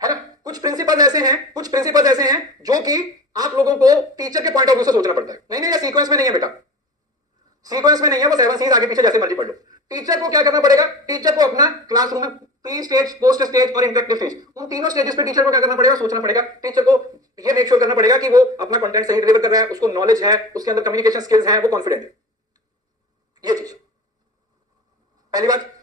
है ना। कुछ प्रिंसिपल्स ऐसे हैं जो कि आप लोगों को टीचर के पॉइंट ऑफ व्यू से सोचना पड़ता है। नहीं नहीं, ये सीक्वेंस में नहीं है बेटा, सीक्वेंस में नहीं है, वो 7 सीज आगे पीछे जैसे मर्जी पढ़ लो। टीचर को क्या करना पड़ेगा, टीचर को अपना क्लासरूम में प्री स्टेज, पोस्ट स्टेज और इंटरेक्टिव स्टेज, उन तीनों स्टेजेस पे टीचर को क्या करना पड़ेगा, सोचना पड़ेगा। टीचर को ये मेक श्योर करना पड़ेगा कि वो अपना कंटेंट सही डिलीवर कर रहा है, उसको नॉलेज है, उसके अंदर कम्युनिकेशन स्किल्स है, वो कॉन्फिडेंट है। ये चीज पहली बात।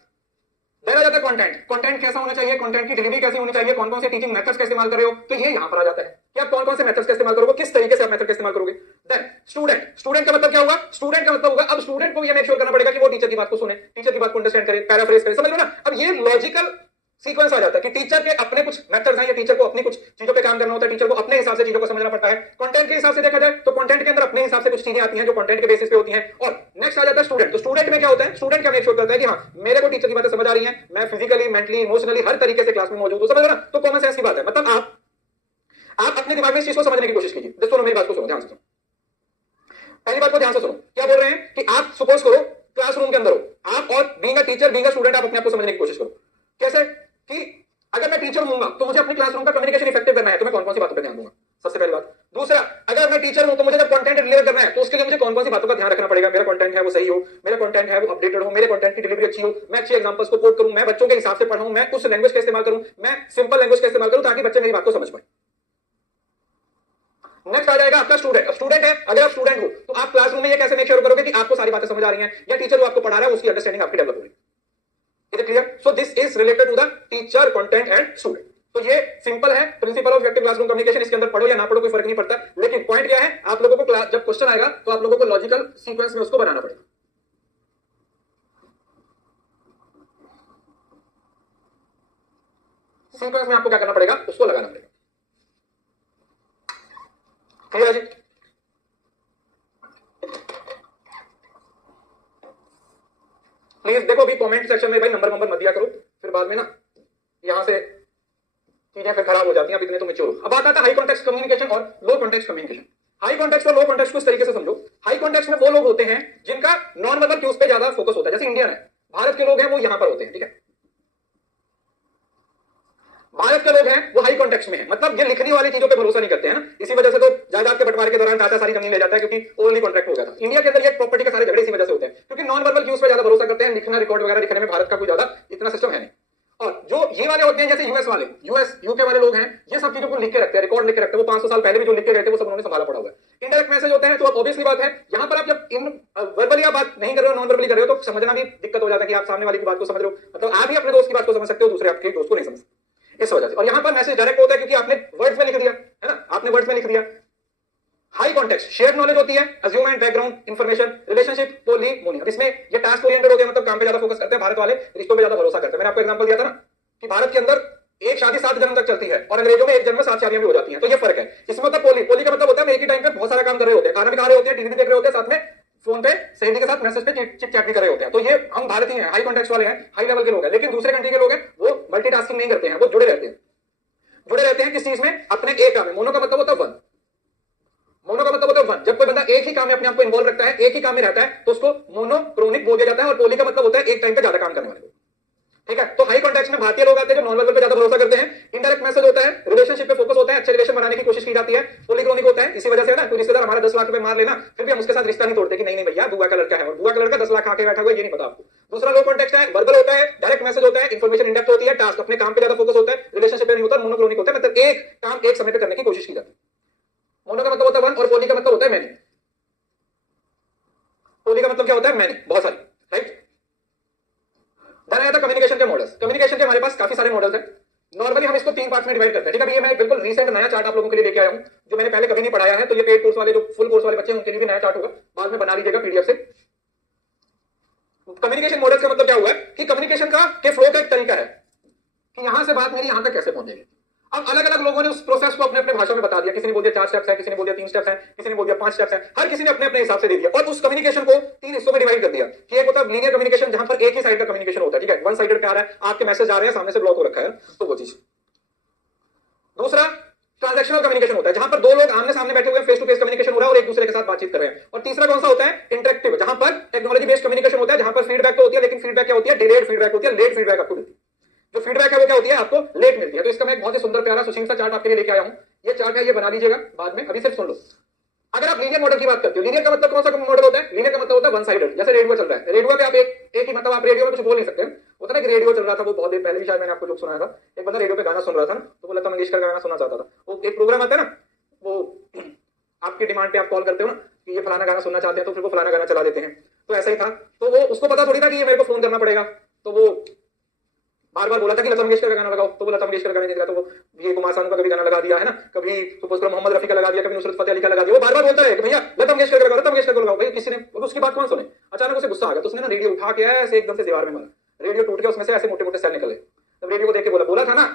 देन आ जाता है कंटेंट। कंटेंट कैसा होना चाहिए, कंटेंट की डिलीवरी कैसी होनी चाहिए, कौन कौन से टीचिंग मेथड्स का इस्तेमाल कर रहे हो, तो ये यहां पर आ जाता है कि आप कौन कौन से मेथड्स का इस्तेमाल करोगे, किस तरीके से आप मेथड का इस्तेमाल करोगे। देन स्टूडेंट का मतलब क्या होगा, स्टूडेंट का मतलब होगा अब स्टूडेंट को ये मेक श्योर करना पड़ेगा कि वो टीचर की बात को सुने, टीचर की बात को अंडरस्टैंड करे, पैराफ्रेज करे, समझ लो ना। अब ये लॉजिकल सीक्वेंस आ जाता है कि टीचर के अपने कुछ मेथड्स हैं, या टीचर को अपनी कुछ चीजों पे काम करना होता है, टीचर को अपने हिसाब से चीजों को समझना पड़ता है। कंटेंट के हिसाब से देखा जाए तो कंटेंट के अंदर अपने हिसाब से कुछ चीजें आती हैं जो कंटेंट के बेसिस पे होती हैं। और नेक्स्ट आ जाता है स्टूडेंट। तो स्टूडेंट में क्या होता है, स्टूडेंट क्या मेक श्योर करता है कि हाँ मेरे को टीचर की बातें समझ आ रही हैं, मैं फिजिकली, मेंटली, इमोशनली हर तरीके से क्लास में मौजूद हूं, समझ लो ना। तो कॉमन सेंस की बात है, मतलब आप अपने दिमाग में इस चीज को समझने की कोशिश कीजिए। सुनो मेरी बात को, सुनो ध्यान से सुनो, पहली बात को ध्यान से सुनो। क्या बोल रहे हैं कि आप सपोज करो क्लासरूम के अंदर हो, आप और being a teacher, being a student, आप अपने आप को समझने की कोशिश करो। कैसे कि अगर मैं टीचर हूंगा तो मुझे अपने क्लासरूम का कम्युनिकेशन इफेक्टिव करना है, तो मैं कौन कौन सी बातों पर ध्यान दूंगा, सबसे पहली बात। दूसरा, अगर मैं टीचर हूं तो मुझे जब कंटेंट डिलीवर करना है तो उसके लिए मुझे कौन कौन सी बातों का ध्यान रखना पड़ेगा, मेरा कंटेंट है वो सही हो, मेरा कंटेंट है वो अपडेटेड हो, मेरे कंटेंट की डिलीवरी अच्छी हो, मैं अच्छे एग्जांपल्स को कोट करूं, मैं बच्चों के हिसाब से पढ़ाऊं, मैं उस लैंग्वेज का इस्तेमाल करूं, मैं सिंपल लैंग्वेज का इस्तेमाल करूं ताकि बच्चे मेरी बात को समझ पाए। नेक्स्ट आ जाएगा आपका स्टूडेंट। स्टूडेंट है, अगर आप स्टूडेंट हो तो आप क्लासरूम में ये कैसे मेक श्योर करोगे कि आपको सारी बातें समझ आ रही हैं, या टीचर जो आपको पढ़ा रहा है उसकी अंडरस्टैंडिंग आपकी डेवलप हो रही है। Is it clear? So this is related to the teacher, content and student. तो ये सिंपल है principle of effective classroom communication. इसके अंदर पढ़ो या ना पढ़ो कोई फर्क नहीं पड़ता, लेकिन पॉइंट क्या है, आप लोगों को जब क्वेश्चन आएगा तो आप लोगों को लॉजिकल सीक्वेंस में उसको बनाना पड़ेगा। सीक्वेंस में आपको क्या करना पड़ेगा, उसको लगाना पड़ेगा। क्लियर है जी? प्लीज देखो अभी कमेंट सेक्शन में भाई नंबर मत दिया करो, फिर बाद में ना यहां से चीजें फिर खराब हो जाती हैं। अब इतने तो मेच्योर हो। अब बात आता है हाई कॉन्टेक्स्ट कम्युनिकेशन और लो कॉन्टेक्स्ट कम्युनिकेशन। हाई कॉन्टेक्स्ट और लो कॉन्टेक्स्ट को इस तरीके से समझो। हाई कॉन्टेक्स्ट में वो लोग होते हैं जिनका नॉन वर्बल क्यूज पे ज्यादा फोकस होता है, जैसे इंडियन है, भारत के लोग हैं वो यहां पर होते हैं, ठीक है। भारत के लोग हैं वो हाई कॉन्टेक्स्ट में है, मतलब ये लिखने वाली चीजों पे भरोसा नहीं करते हैं ना, इसी वजह से तो जायदाद के बंटवारे के दौरान चाचा सारी जमीन ले जाता है, क्योंकि ओनली कॉन्ट्रैक्ट हो गया था। इंडिया के अंदर ये प्रॉपर्टी के सारे झगड़े इसी वजह से होते हैं, क्योंकि नॉन वर्बल क्यूज पे ज्यादा भरोसा करते हैं, लिखना रिकॉर्ड वगैरह लिखने में भारत का कोई ज्यादा इतना सिस्टम है नहीं। और जो ये वाले होते हैं जैसे यूएस वाले, यूके वाले लोग हैं, ये सब चीजों को लिख के रखते हैं, रिकॉर्ड लिख के रखते हैं। वो 500 साल पहले भी जो लिख के गए थे वो सब उन्होंने संभाला पड़ा हुआ है। इनडायरेक्ट मैसेज होते हैं तो ऑब्वियसली बात है यहां पर आप जब इन वर्बली आप बात नहीं कर रहे हो, नॉन वर्बली कर रहे हो, तो समझना भी दिक्कत हो जाता है कि आप सामने वाले की बात को समझ रहे हो, मतलब आप ही अपने दोस्त की बात को समझ सकते हो, दूसरे आपके दोस्त को नहीं समझ सकते, इस वजह से। और यहां पर मैसेज डायरेक्ट होता है क्योंकि आपने वर्ड्स में लिख दिया है ना, आपने वर्ड्स में लिख दिया। हाई कॉन्टेक्स्ट शेयर नॉलेज होती है, assume and background information, relationship, पोलीमोनी। अब इसमें ये टास्क ओरिएंटेड हो गया, मतलब काम पे ज्यादा फोकस करते हैं भारत वाले, रिश्तों पे ज्यादा भरोसा करते हैं। मैंने आपको एग्जांपल दिया था ना कि भारत के अंदर एक शादी 7 जन्म तक चलती है और अंग्रेजों में एक जन्म में 7 शादियां भी हो जाती हैं, तो ये फर्क है। इसमें होता है पोली का मतलब होता है एक ही टाइम पे बहुत सारा काम कर रहे होते हैं, खाना भी खा रहे होते हैं, टीवी भी देख रहे होते हैं, साथ में फोन पे सहेली के साथ मैसेज पे चिट चैट भी कर रहे होते हैं। तो ये हम भारतीय हैं, हाई कॉन्टेक्स्ट वाले हैं, हाई लेवल के लोग हैं। लेकिन दूसरे कंट्री के लोग हैं वो मल्टीटास्किंग नहीं करते हैं, वो जुड़े रहते हैं किस चीज में, अपने एक काम में। मोनो का मतलब होता है वन, मोनो का मतलब होता है वन। जब कोई बंदा एक ही काम में अपने आप को इन्वॉल्व रखता है, एक ही काम में रहता है, तो उसको मोनोक्रोनिक बोल दिया जाता है। और पोली का मतलब होता है एक टाइम पे ज्यादा काम करने वाले, ठीक है। तो हाई कॉन्टेक्स्ट में भारतीय लोग आते हैं जो नॉन वर्बल पे ज्यादा भरोसा करते हैं, इनडायरेक्ट मैसेज होता है, रिलेशनशिप पे फोकस होता है, अच्छे रिलेशन बनाने की कोशिश की जाती है, पॉलीक्रोनिक होता है। इसी वजह से ना कोई रिश्तेदार हमारा 10 लाख रुपए मार लेना, फिर भी हम उसके साथ रिश्ता नहीं तोड़ते कि नहीं भैया बुआ का लड़का है, और बुआ का लड़का 10 लाख आके बैठा हुआ है, ये नहीं पता आपको। दूसरा लो कॉन्टेक्स्ट है, वर्बल होता है, डायरेक्ट मैसेज होता है, इंफॉर्मेशन इंडेप्थ होती है, टास्क अपने काम पे ज्यादा फोकस होता है, रिलेशनशिप पे नहीं होता, मोनोक्रोनिक होता है, मतलब एक काम एक समय पे करने की कोशिश की जाती है। मोनो का मतलब होता है वन और पोली का मतलब होता है मैनी। पोली का मतलब क्या होता है, मैनी, बहुत सारी, राइट। देन आया था कम्युनिकेशन के मॉडल्स। कम्युनिकेशन के हमारे पास काफी सारे मॉडल्स हैं। नॉर्मली हम इसको 3 पार्ट में डिवाइड करते हैं, ठीक है। ये मैं बिल्कुल रीसेंट नया चार्ट आप लोगों के लिए लेके आया हूं, जो मैंने पहले कभी नहीं पढ़ाया है। तो ये पेड कोर्स वाले, जो फुल कोर्स वाले बच्चे हैं, उनके लिए भी नया चार्ट होगा, बाद में बना लीजिएगा पीडीएफ से। कम्युनिकेशन मॉडल्स का मतलब क्या हुआ है कि कम्युनिकेशन का के फ्लो का एक तरीका है कि यहां से बात मेरी यहां तक कैसे पहुंचेगी। अब अलग अलग लोगों ने उस प्रोसेस को अपने अपने भाषा में बता दिया। किसी ने बोल दिया 4 स्टेप्स है, किसी ने बोल दिया 3 स्टेप्स है, किसी ने बोल दिया 5 स्टेप्स है, हर किसी ने अपने अपने हिसाब से दे दिया। और उस कम्युनिकेशन को 3 हिस्सों में डिवाइड कर दिया कि एक होता है लीनियर कम्युनिकेशन, जहां पर एक ही साइड का कम्युनिकेशन होता है, ठीक है, वन साइडेड पे आ रहा है, आपके मैसेज आ रहे हैं, सामने से ब्लॉक हो रखा है, तो वो चीज। दूसरा ट्रांजैक्शनल कम्युनिकेशन होता है, जहां पर दो लोग आमने सामने बैठे हुए हैं, फेस टू फेस कम्युनिकेशन हो रहा है, और एक दूसरे के साथ बातचीत कर रहे हैं। और तीसरा कौन सा होता है? इंटरेक्टिव, जहां पर टेक्नोलॉजी बेस्ड कम्युनिकेशन होता है, जहां पर फीडबैक तो होती है, लेकिन फीडबैक क्या होती है? डिलेड फीडबैक होती है, लेट फीडबैक आपको मिलती है। जो फीडबैक है वो क्या होती है? आपको लेट मिलती है। तो इसका मैं एक बहुत ही सुंदर प्यारा सुशील सा चार्ट आपके लिए लेके आया हूं। ये चार्ट है, ये बना लीजिएगा बाद में, अभी सिर्फ सुन लो। अगर आप लीनियर मॉडल की बात करते हो, लीनियर का मतलब कौन सा मॉडल होता है? लीनियर का मतलब होता है वन साइडेड। जैसे रेडियो चल रहा है, रेडियो पे आप एक ही मतलब आप रेडियो में कुछ बोल नहीं सकते। होता है कि रेडियो चल रहा था, वो बहुत देर पहले भी शायद मैंने आपको जोक सुनाया था। एक बंदा रेडियो पे गाना सुन रहा था ना, तो वो लता मंगेशकर का गाना सुनना चाहता था। वो एक प्रोग्राम आता है ना, वो आपकी डिमांड पे आप कॉल करते हो ना कि ये फलाना गाना सुनना चाहते हैं, तो फिर वो फलाना गाना चला देते हैं। तो ऐसा ही था। तो वो उसको पता थोड़ी था कि ये मेरे को फोन करना पड़ेगा, तो वो बार बार बोला था कि लता मंगेशकर का गाना लगाओ, तो वो लता मंगेशकर का गाना नहीं दिया, तो वो ये कुमार सानू का कभी गाना लगा दिया है ना, कभी सपोज करो मोहम्मद रफी का लगा दिया, कभी नुसरत फतेह अली का लगा दिया। वो बार बार बोलता है कि भैया लता मंगेशकर का लगाओ, लता मंगेशकर को लगाओ। भाई किसी ने उसकी बात कौन सुने? अचानक उसे गुस्सा आ गया, तो उसने ना रेडियो उठा के ऐसे एकदम से दीवार में मारा। रेडियो टूट गया, उसमें से ऐसे मोटे मोटे सेल निकले। तब रेडियो को देख के बोला था ना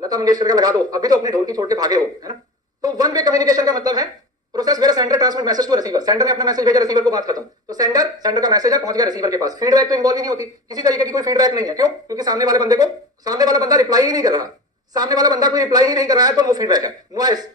लता मंगेशकर का लगा दो, अभी तो अपनी ढोलकी छोड़ के भागे हो, है ना। तो वन वे कम्युनिकेशन का मतलब है process where sender transmit message to receiver. Sender ने अपना मैसेज भेजा, रिसीवर को बात खत्म। तो सेंडर का मैसेज है, पहुंच गया रिसीवर के पास। फीडबैक तो इन्वॉल्व ही नहीं होती, किसी तरीके की कोई फीडबैक नहीं है। क्यों? क्योंकि सामने वाला बंदा रिप्लाई ही नहीं कर रहा। सामने वाला बंदा कोई रिप्लाई ही नहीं कर रहा है, तो नो फीडबैक है। Noise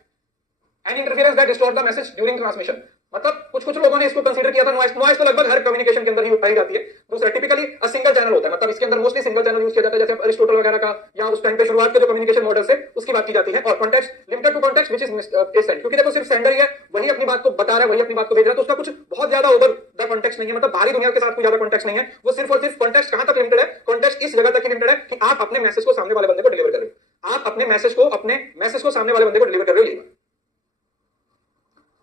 and interference that distort the message during transmission. मतलब कुछ लोगों ने इसको कंसीडर किया था। नॉइस तो लगभग हर कम्युनिकेशन के अंदर ही उठाई जाती है। दूसरा टिपिकली अ सिंगल चैनल होता है, मतलब इसके अंदर मोस्टली सिंगल चैनल यूज किया जाता है, जैसे अरिस्टोटल वगैरह का, या उस टाइम पे शुरुआत के जो कम्युनिकेशन मॉडल से उसकी बात की जाती है। और context limited to context which is send, क्योंकि देखो सिर्फ सेंडर ही है, वही अपनी बात को बता रहा है, वही अपनी बात को भेज रहा है, तो उसका कुछ बहुत ज्यादा ओवर द कॉन्टेक्स्ट नहीं है, मतलब बाहरी दुनिया के साथ कोई ज्यादा कॉन्टेक्स्ट नहीं है। वो सिर्फ और सिर्फ कॉन्टेक्स्ट कहां तक लिमिटेड है? कॉन्टेक्स्ट इस जगह तक लिमिटेड है कि आप अपने मैसेज को सामने वाले बंदे को डिलीवर कर रहे हो, आप अपने मैसेज को सामने वाले बंदे को डिलीवर कर रहे हो।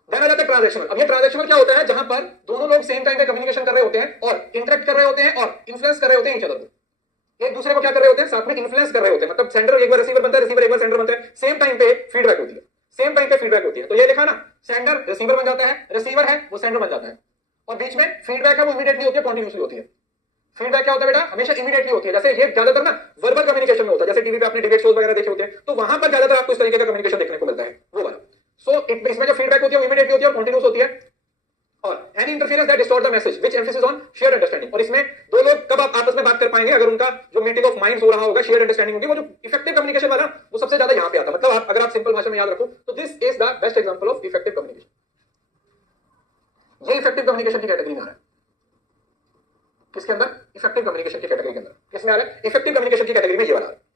देन आ जाता है ट्रांजैक्शनल। अब ये ट्रांजैक्शनल क्या होता है? जहां पर दोनों लोग सेम टाइम पे कम्युनिकेशन कर रहे होते हैं और इंटरेक्ट कर रहे होते हैं और इन्फ्लुएंस कर रहे होते हैं ईच अदर को। एक दूसरे को क्या कर रहे होते हैं? साथ में इन्फ्लुएंस कर रहे होते हैं। मतलब सेंडर एक बार रिसीवर बनता है, रिसीवर एक बार सेंडर बनता है, सेम टाइम पे फीडबैक होती है, सेम टाइम पे फीडबैक होती है। तो ये लिखा ना, सेंडर रिसीवर बन जाता है, रिसीवर है वो सेंडर बन जाता है, और बीच में फीडबैक है वो इमीडिएटली होती है, कॉन्टिन्यूसली होती है। फीडबैक क्या होता है बेटा? हमेशा इमीडिएटली होती है। जैसे ये ज्यादातर ना वर्बल कम्युनिकेशन में होता है, जैसे टीवी पे आपने डिबेट शोज वगैरह देखे होते हैं, तो वहां पर ज्यादातर आपको इस तरीके का कम्युनिकेशन देखने को मिलता है, वो वाला। सो इसमें जो फीडबैक होती है वो इमीडिएटली होती है और कंटीन्यूअस होती है। और any interference that distort the message which emphasis on shared understanding. और इसमें दो लोग कब आप आपस में बात कर पाएंगे? अगर उनका जो मीटिंग ऑफ माइंड्स हो रहा होगा, शेयर्ड अंडरस्टैंडिंग होगी। वो जो इफेक्टिव कम्युनिकेशन वाला वो सबसे ज्यादा यहां पे आता है। मतलब अगर आप सिंपल भाषा में याद रखो तो this is the best example of effective communication. ये इफेक्टिव कम्युनिकेशन की कैटेगरी में आ रहा है। किसके अंदर? इफेक्टिव कम्युनिकेशन की कैटेगरी के अंदर। किसमें आ रहा है? इफेक्टिव कम्युनिकेशन की कैटेगरी में ये वाला आ रहा है।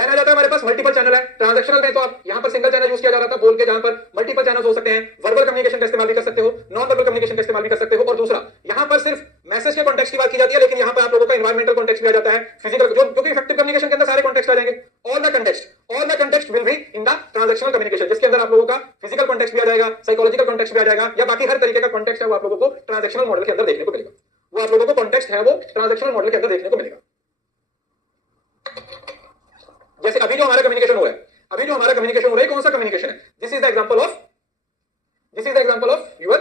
आ जाता है हमारे पास मल्टीपल चैनल है। ट्रांजैक्शनल में तो आप यहां पर सिंगल चैनल यूज किया जा रहा था बोल के, जहां पर मल्टीपल चैनल्स हो सकते हैं। वर्बल कम्युनिकेशन का इस्तेमाल भी कर सकते हो, नॉन वर्बल कम्युनिकेशन का इस्तेमाल भी कर सकते हो। और दूसरा, यहां पर सिर्फ मैसेज के कॉन्टेक्स्ट की बात की जाती है, लेकिन यहां पर आप लोगों का एनवायरमेंटल कॉन्टेक्स्ट भी आ जाता है, फिजिकल, जो कि इफेक्टिव कम्युनिकेशन के अंदर सारे कॉन्टेक्स्ट आ जाएंगे। All the context will be in the transactional communication, जिसके अंदर आप लोगों का फिजिकल कॉन्टेक्स्ट भी आ जाएगा, साइकोलॉजिकल कॉन्टेक्स्ट भी आ जाएगा, या बाकी हर तरीके का कॉन्टेक्स्ट है वो आप लोगों को ट्रांजैक्शनल मॉडल के अंदर देखने को मिलेगा। वो आप लोगों को कॉन्टेक्स्ट है वो ट्रांजैक्शनल मॉडल के अंदर देखने को मिलेगा। जैसे अभी जो हमारा कम्युनिकेशन हो रहा है, कौन सा कम्युनिकेशन है? This is the example of your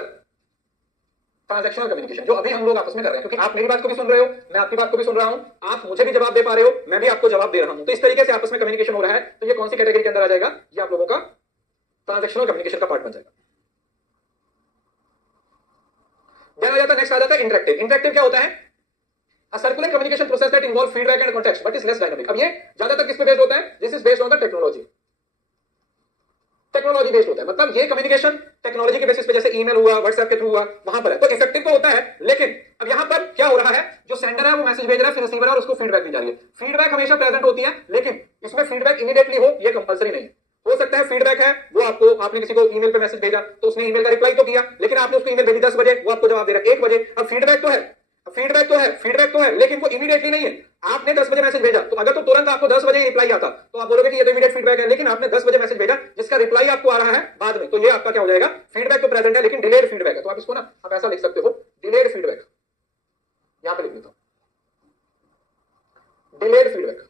transactional communication, जो अभी हम लोग आपस में कर रहे हैं। क्योंकि आप मेरी बात को भी सुन रहे हो, मैं आपकी बात को भी सुन रहा हूं, आप मुझे भी जवाब दे पा रहे हो, मैं भी आपको जवाब दे रहा हूं। तो इस तरीके से आपस में कम्युनिकेशन हो रहा है। तो ये कौन सी कैटेगरी के अंदर आ जाएगा? ये आप लोगों का ट्रांजैक्शनल कम्युनिकेशन का पार्ट बन जाएगा। देन आ जाता है, नेक्स्ट आ जाता है इंटरेक्टिव। इंटरेक्टिव क्या होता है? A circular communication process that involve feedback and context, but is less dynamic. अब ये ज्यादातर किस पे बेस्ड होता है? This is based on the technology. Technology based होता है, मतलब ये कम्युनिकेशन टेक्नोलॉजी के बेसिस पे, जैसे ईमेल हुआ, व्हाट्सएप के थ्रू हुआ, वहां पर है। तो इफेक्टिव तो होता है, लेकिन अब यहां पर क्या हो रहा है? जो सेंडर है वो मैसेज भेज रहा है, फिर रिसीवर है और उसको फीडबैक दी जा रही है। फीडबैक हमेशा प्रेजेंट होती है, लेकिन इसमें फीडबैक इमीडिएटली हो ये कंपलसरी नहीं है। हो सकता है फीडबैक है वो आपने किसी को ईमेल पे मैसेज भेजा, तो उसने ईमेल का रिप्लाई तो किया, लेकिन आपने उसको ईमेल भेजी 10 बजे, वो आपको जवाब दे रहा है 1 बजे। अब फीडबैक तो है, लेकिन वो इमीडिएटली नहीं है। आपने 10 बजे मैसेज भेजा, तो अगर तो तुरंत आपको 10 बजे रिप्लाई आता तो आप बोलोगे कि ये तो इमीडिएट फीडबैक है, लेकिन आपने 10 बजे मैसेज भेजा जिसका रिप्लाई आपको आ रहा है बाद में, तो ये आपका क्या हो जाएगा? फीडबैक तो प्रेजेंट है, लेकिन डिलेड फीडबैक है। तो आप इसको ना आप ऐसा लिख सकते हो, डिलेड फीडबैक। यहां पे लिख देता हूं, delayed feedback.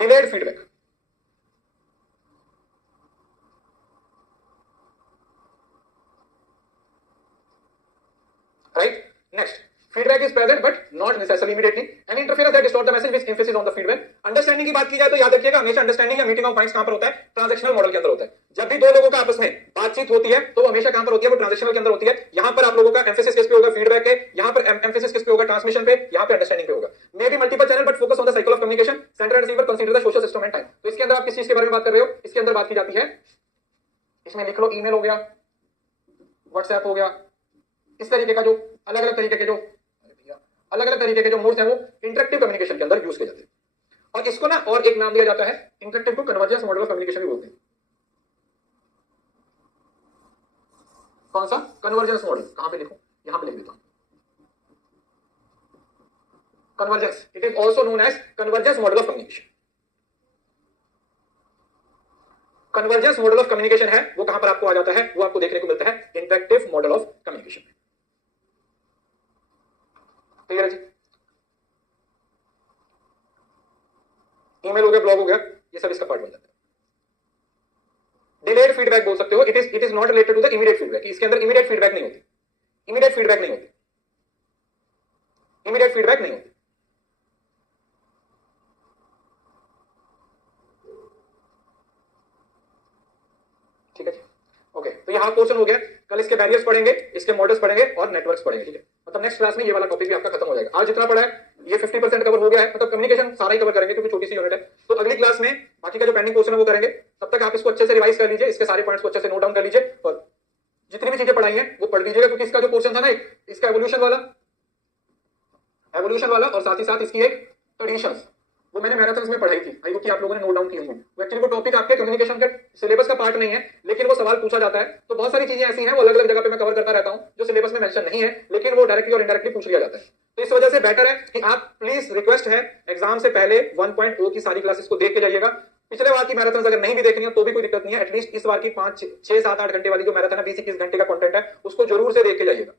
Delayed feedback, right? Next, feedback is present but not necessarily immediately. Any interference that distort the message which emphasis on the feedback. Understanding की बात की जाए तो याद रखिएगा हमेशा अंडरस्टैंडिंग या मीटिंग ऑफ माइंड्स कहां पर होता है? ट्रांजैक्शनल मॉडल के अंदर होता है। जब भी दो लोगों का आपस में बातचीत होती है तो वो हमेशा कहां पर होती है? वो ट्रांजैक्शनल के अंदर होती है। यहां पर आप लोगों का एम्फेसिस किस पे होगा? फीडबैक पे। यहां पर एम्फेसिस किस पे होगा? ट्रांसमिशन पे। यहां पे अंडरस्टैंडिंग पे होगा। May be multiple channel but focus on the cycle of communication, sender and receiver consider the social system and time. तो इसके अंदर आप किस चीज के बारे में बात कर रहे हो? इसके अंदर बात की जाती है, इसमें लिख लो ईमेल हो गया, व्हाट्सएप हो गया, इस तरीके का जो अलग अलग तरीके के जो मोड्स है वो इंटरेक्टिव कम्युनिकेशन के अंदर यूज किए जाते हैं। और इसको ना और एक नाम दिया जाता है, इंटरेक्टिव को कन्वर्जेंस मॉडल ऑफ कम्युनिकेशन भी बोलते हैं। कौन सा? Convergence model. कहां पे लिखूं? यहां पे लिख देता हूं, convergence. It is also known as convergence model of communication. Convergence model of communication है वो कहां पर आपको आ जाता है? वो आपको देखने को मिलता है इंटरेक्टिव मॉडल ऑफ कम्युनिकेशन में। क्लियर है जी? ईमेल हो गया, ब्लॉग हो गया, ये सब इसका पार्ट बन जाता है। डिलेड फीडबैक बोल सकते हो। It is not related to the immediate feedback. इसके अंदर इमीडिएट फीडबैक नहीं होती, इमीडिएट फीडबैक नहीं होती, इमीडिएट फीडबैक नहीं होती। ठीक है जी? ओके, तो यहां पोर्शन हो गया। कल इसके बैरियर्स पढ़ेंगे, इसके मॉडल्स पढ़ेंगे और नेटवर्क्स पढ़ेंगे। ठीक है, मतलब नेक्स्ट क्लास में ये वाला टॉपिक भी आपका खत्म हो जाएगा। आज जितना पढ़ा है ये 50% कवर हो गया है, मतलब कम्युनिकेशन सारा ही कवर करेंगे क्योंकि छोटी सी यूनिट है। तो अगली क्लास में बाकी का जो पेंडिंग पोर्शन है वो करेंगे। तब तक आप इसको अच्छे से रिवाइज कर लीजिए, इसके सारे पॉइंट्स को अच्छे से नोट डाउन कर लीजिए और जितनी भी चीजें पढ़ाई हैं वो पढ़ लीजिएगा, क्योंकि इसका जो पोर्शन था ना, इसका एवोल्यूशन वाला और साथ ही साथ इसकी एक ट्रेडिशंस, वो मैंने मैराथन्स में पढ़ाई थी। आई होप कि आप लोगों ने नोट डाउन की होंगी। वो एक्चुअली वो टॉपिक आपके कम्युनिकेशन के सिलेबस का पार्ट नहीं है, लेकिन वो सवाल पूछा जाता है। तो बहुत सारी चीजें ऐसी हैं वो अलग अलग जगह पे मैं कवर करता रहता हूं जो सिलेबस में मेंशन नहीं है, लेकिन वो डायरेक्टली और इनडायरेक्टली पूछ लिया जाता है। तो इस वजह से बेटर है कि आप प्लीज, रिक्वेस्ट है, एग्जाम से पहले 1.0 की सारी क्लासेस को देख के जाइएगा। पिछले बार की मैराथन अगर नहीं भी देखनी है तो भी कोई दिक्कत नहीं है, एटलीस्ट इस बार की 5, 6, 7, 8 घंटे वाली जो मैराथन है, 20-21 घंटे का कंटेंट है, उसको जरूर से देख के जाइएगा।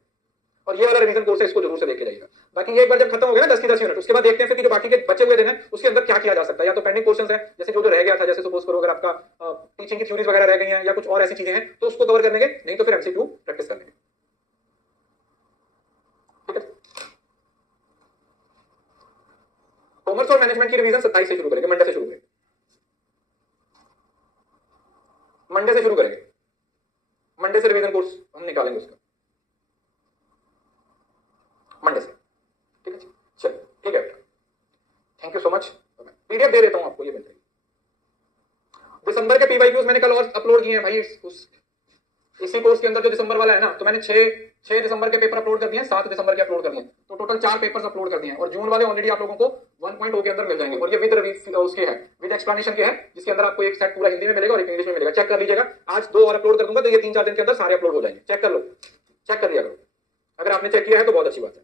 और ये वाला रिवीजन कोर्स है, इसको जरूर से देख के जाइएगा। बाकी ये एक बार जब खत्म हो गया ना 10 की 10 यूनिट, उसके बाद देखते हैं फिर कि जो बाकी के बचे हुए दिन है उसके अंदर क्या किया जा सकता है। या तो पेंडिंग क्वेश्चंस है, जैसे जो रह गया था, जैसे सपोज करो अगर आपका टीचिंग की थ्योरीज वगैरह रह गई हैं या कुछ और ऐसी चीजें हैं तो उसको कवर कर लेंगे, नहीं तो फिर एमसीक्यू प्रैक्टिस कर लेंगे। ठीक है, कॉमर्स और मैनेजमेंट की रिवीजन 27 से शुरू करेंगे, मंडे से शुरू करेंगे, मंडे से शुरू करेंगे, मंडे से रिवीजन कोर्स हम निकालेंगे उसका, मंडे से। ठीक है, चलिए ठीक है, thank you so much. PDF दे देता हूं आपको, ये मिल जाएगी। दिसंबर के पीवाईक्यूज मैंने कल और अपलोड किए हैं भाई, इसी कोर्स के अंदर जो दिसंबर वाला है ना, तो मैंने 6 दिसंबर के पेपर अपलोड कर दिए हैं, 7 दिसंबर के अपलोड कर दिए हैं, तो टोटल 4 पेपर्स अपलोड कर दिए हैं। और जून वाले ऑलरेडी आप लोगों को 1.0 के अंदर मिल जाएंगे, और ये विद उसके है, विद एक्सप्लेनेशन के है, जिसके अंदर आपको एक सेट पूरा हिंदी में मिलेगा और एक इंग्लिश में मिलेगा। चेक कर लीजिएगा, आज 2 और अपलोड कर दूंगा तो ये 3-4 दिन के अंदर सारे अपलोड हो जाएंगे। चेक कर लो, चेक कर लिया करो, अगर आपने चेक किया है तो बहुत अच्छी बात है।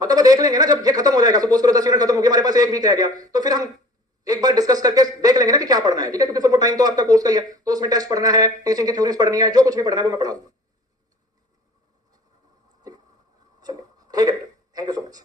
मतलब वो देख लेंगे ना जब ये खत्म हो जाएगा, सपोज करो 10 यूनिट खत्म हो गया, हमारे पास 1 वीक रह गया, तो फिर हम एक बार डिस्कस करके देख लेंगे ना कि क्या पढ़ना है। ठीक है, क्योंकि फिर वो टाइम तो आपका कोर्स का ही है, तो उसमें टेस्ट पढ़ना है, टीचिंग की थ्योरीज पढ़नी है, जो कुछ भी पढ़ना है वो मैं पढ़ा दूंगा। ठीक है, थैंक यू सो मच।